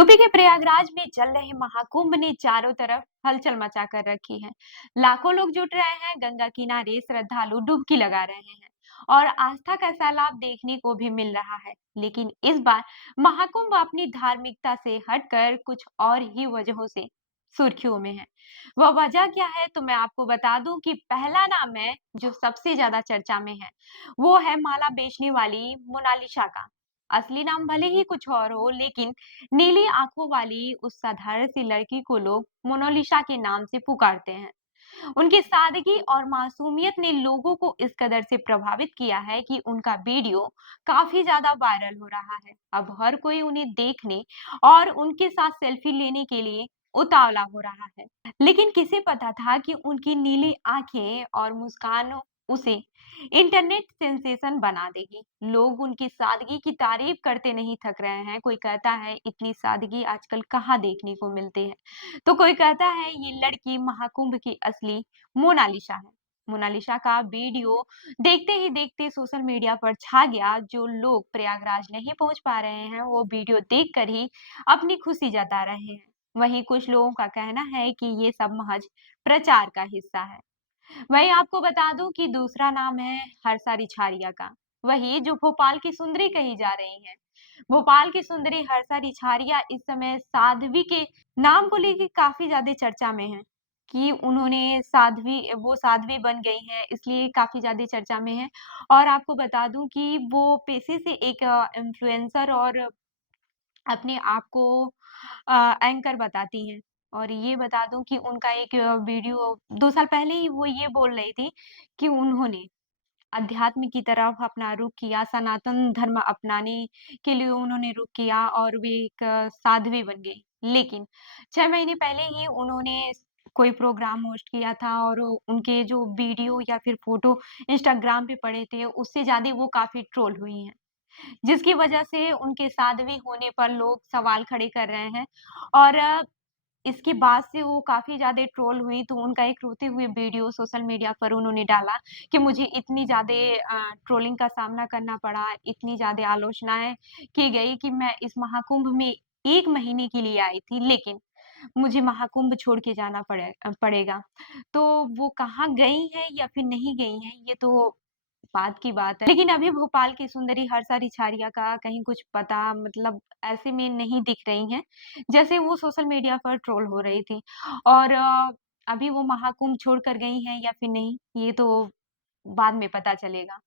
UP के प्रयागराज में चल रहे महाकुंभ ने चारों तरफ हलचल मचा कर रखी है। लाखों लोग जुट रहे हैं, गंगा किनारे श्रद्धालु डुबकी लगा रहे हैं और आस्था का सैलाब देखने को भी मिल रहा है। लेकिन इस बार महाकुंभ अपनी धार्मिकता से हटकर कुछ और ही वजहों से सुर्खियों में है। वह वजह क्या है तो मैं आपको बता दूं कि पहला नाम है जो सबसे ज्यादा चर्चा में है, वो है माला बेचने वाली मोनालिसा का। असली नाम भले ही कुछ और हो, लेकिन नीली आंखों वाली उस साधारण सी लड़की को लोग मोनालिसा के नाम से पुकारते हैं। उनकी सादगी और मासूमियत ने लोगों को इस कदर से प्रभावित किया है कि उनका वीडियो काफी ज्यादा वायरल हो रहा है। अब हर कोई उन्हें देखने और उनके साथ सेल्फी लेने के लिए उतावला हो रहा है। लेकिन किसे पता था कि उनकी नीली आंखें और मुस्कान उसे इंटरनेट सेंसेशन बना देगी। लोग उनकी सादगी की तारीफ करते नहीं थक रहे हैं। कोई कहता है इतनी सादगी आजकल कहाँ देखने को मिलती है, तो कोई कहता है ये लड़की महाकुंभ की असली मोनालिसा है। मोनालिसा का वीडियो देखते ही देखते सोशल मीडिया पर छा गया। जो लोग प्रयागराज नहीं पहुंच पा रहे हैं वो वीडियो देखकर ही अपनी खुशी जता रहे हैं। वहीं कुछ लोगों का कहना है कि ये सब महज प्रचार का हिस्सा है। वहीं आपको बता दूं कि दूसरा नाम है हर्षा रिछारिया का, वही जो भोपाल की सुंदरी कही जा रही है। भोपाल की सुंदरी हर्षा रिछारिया इस समय साध्वी के नाम को लेके काफी ज्यादा चर्चा में है कि उन्होंने साध्वी बन गई हैं, इसलिए काफी ज्यादा चर्चा में है। और आपको बता दूं कि वो पेशे से एक इन्फ्लुएंसर और अपने आप को एंकर बताती हैं। और ये बता दूं कि उनका एक वीडियो 2 साल पहले ही वो ये बोल रही थी कि उन्होंने अध्यात्म की तरफ अपना रुख किया, सनातन धर्म अपनाने के लिए उन्होंने रुख किया और वे एक साध्वी बन गई। लेकिन 6 महीने पहले ही उन्होंने कोई प्रोग्राम होस्ट किया था और उनके जो वीडियो या फिर फोटो इंस्टाग्राम पे पड़े थे, उससे ज़्यादा वो काफ़ी ट्रोल हुई हैं। जिसकी वजह से उनके साध्वी होने पर लोग सवाल खड़े कर रहे हैं। और इसके बाद से वो काफ़ी ज़्यादा ट्रोल हुई, तो उनका एक रोते हुए वीडियो सोशल मीडिया पर उन्होंने डाला कि मुझे इतनी ज़्यादा ट्रोलिंग का सामना करना पड़ा, इतनी ज़्यादा आलोचनाएँ की गई कि मैं इस महाकुंभ में 1 महीने के लिए आई थी, लेकिन मुझे महाकुंभ छोड़ के जाना पड़ेगा। तो वो कहाँ गई हैं या फिर नहीं गई हैं, ये तो बात की बात है। लेकिन अभी भोपाल की सुंदरी हर्षा रिछारिया का कहीं कुछ पता मतलब ऐसे में नहीं दिख रही हैं, जैसे वो सोशल मीडिया पर ट्रोल हो रही थी। और अभी वो महाकुंभ छोड़कर गई हैं या फिर नहीं, ये तो बाद में पता चलेगा।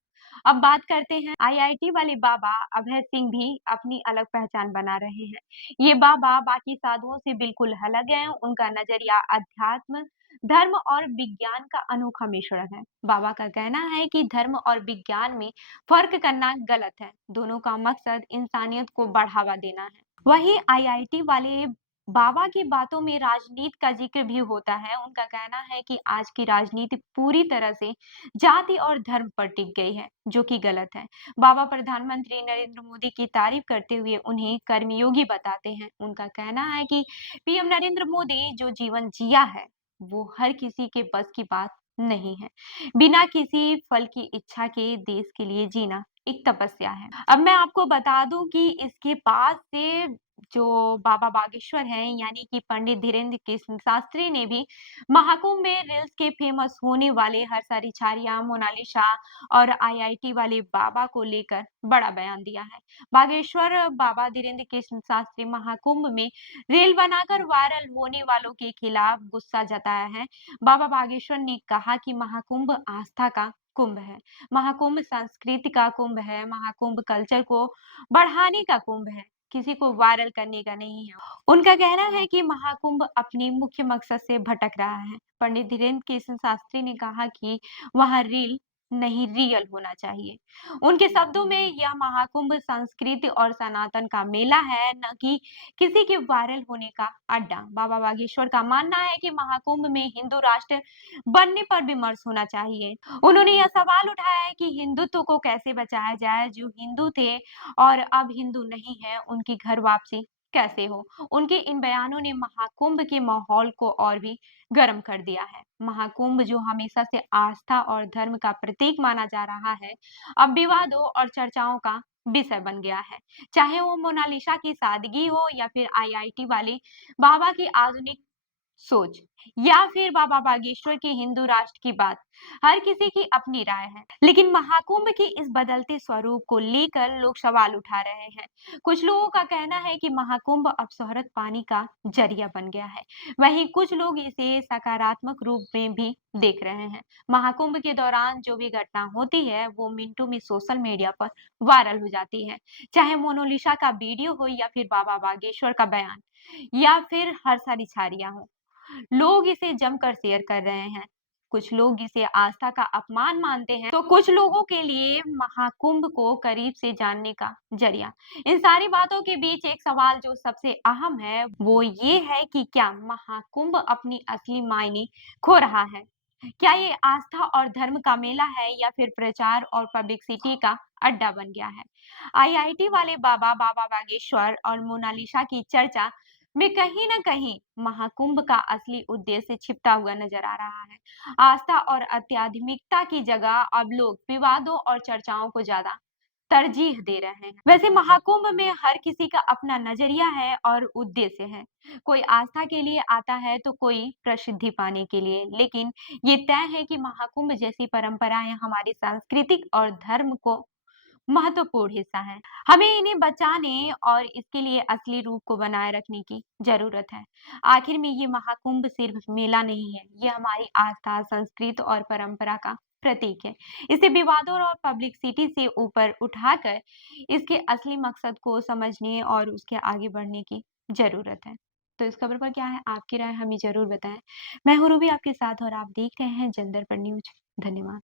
अब बात करते हैं आईआईटी वाले बाबा अभय सिंह भी अपनी अलग पहचान बना रहे हैं। ये बाबा बाकी साधुओं से बिल्कुल अलग हैं। उनका नजरिया अध्यात्म, धर्म और विज्ञान का अनोखा मिश्रण है। बाबा का कहना है कि धर्म और विज्ञान में फर्क करना गलत है। दोनों का मकसद इंसानियत को बढ़ावा देना है। वहीं आईआईटी वाले बाबा की बातों में राजनीति का जिक्र भी होता है। उनका कहना है कि आज की राजनीति पूरी तरह से जाति और धर्म पर टिक गई है, जो कि गलत है। बाबा प्रधानमंत्री नरेंद्र मोदी की तारीफ करते हुए उन्हें कर्मयोगी बताते हैं। उनका कहना है कि पीएम नरेंद्र मोदी जो जीवन जिया है, वो हर किसी के बस की बात नहीं है। बिना किसी फल की इच्छा के देश के लिए जीना एक तपस्या है। अब मैं आपको बता दूं कि इसके बाद से जो बाबा बागेश्वर हैं, यानी कि पंडित धीरेन्द्र कृष्ण शास्त्री ने भी महाकुंभ में रील्स के फेमस होने वाले हर्षा रिछारिया, मोनालिसा और आईआईटी वाले बाबा को लेकर बड़ा बयान दिया है। बागेश्वर बाबा धीरेन्द्र कृष्ण शास्त्री महाकुंभ में रील बनाकर वायरल होने वालों के खिलाफ गुस्सा जताया है। बाबा बागेश्वर ने कहा कि महाकुंभ आस्था का कुंभ है, महाकुंभ संस्कृति का कुंभ है, महाकुंभ कल्चर को बढ़ाने का कुंभ है, किसी को वायरल करने का नहीं है। उनका कहना है कि महाकुंभ अपने मुख्य मकसद से भटक रहा है। पंडित धीरेन्द्र कृष्ण शास्त्री ने कहा कि वहाँ रील नहीं रियल होना चाहिए। उनके शब्दों में यह महाकुंभ संस्कृति और सनातन का मेला है, न कि किसी के वायरल होने का अड्डा। बाबा बागेश्वर का मानना है कि महाकुंभ में हिंदू राष्ट्र बनने पर विमर्श होना चाहिए। उन्होंने यह सवाल उठाया है कि हिंदुत्व को कैसे बचाया जाए, जो हिंदू थे और अब हिंदू नहीं है, उनकी घर वापसी कैसे हो। उनके इन बयानों ने महाकुंभ के माहौल को और भी गर्म कर दिया है। महाकुंभ जो हमेशा से आस्था और धर्म का प्रतीक माना जा रहा है, अब विवादों और चर्चाओं का विषय बन गया है। चाहे वो मोनालिसा की सादगी हो या फिर आईआईटी वाले बाबा की आधुनिक सोच या फिर बाबा बागेश्वर की हिंदू राष्ट्र की बात, हर किसी की अपनी राय है। लेकिन महाकुंभ के इस बदलते स्वरूप को लेकर लोग सवाल उठा रहे हैं। कुछ लोगों का कहना है कि महाकुंभ अब शोहरत पाने का जरिया बन गया है। वहीं कुछ लोग इसे सकारात्मक रूप में भी देख रहे हैं। महाकुंभ के दौरान जो भी घटना होती है वो मिनटों में सोशल मीडिया पर वायरल हो जाती है। चाहे मोनालिसा का वीडियो हो या फिर बाबा बागेश्वर का बयान या फिर हर्षाली हो, लोग इसे जमकर शेयर कर रहे हैं। कुछ लोग इसे आस्था का अपमान मानते हैं, तो कुछ लोगों के लिए महाकुंभ को करीब से जानने का जरिया। इन सारी बातों के बीच एक सवाल जो सबसे अहम है, वो ये है कि क्या महाकुंभ अपनी असली मायने खो रहा है? क्या ये आस्था और धर्म का मेला है या फिर प्रचार और पब्लिसिटी का अड्डा बन गया है? आईआईटी वाले बाबा, बाबा बागेश्वर और मोनालिसा की चर्चा में कहीं न कहीं महाकुंभ का असली उद्देश्य छिपता हुआ नजर आ रहा है। आस्था और आध्यात्मिकता की जगह अब लोग विवादों और चर्चाओं को ज्यादा तरजीह दे रहे हैं। वैसे महाकुंभ में हर किसी का अपना नजरिया है और उद्देश्य है। कोई आस्था के लिए आता है तो कोई प्रसिद्धि पाने के लिए। लेकिन ये तय है कि महाकुंभ जैसी परंपराएं हमारी सांस्कृतिक और धर्म को महत्वपूर्ण हिस्सा है। हमें इन्हें बचाने और इसके लिए असली रूप को बनाए रखने की जरूरत है। आखिर में ये महाकुंभ सिर्फ मेला नहीं है, ये हमारी आस्था, संस्कृति और परंपरा का प्रतीक है। इसे विवादों और पब्लिसिटी से ऊपर उठाकर इसके असली मकसद को समझने और उसके आगे बढ़ने की जरूरत है। तो इस खबर पर क्या है आपकी राय, हमें जरूर बताएं। मैं हूँ रूबी आपके साथ और आप देख रहे हैं जनदर पर न्यूज। धन्यवाद।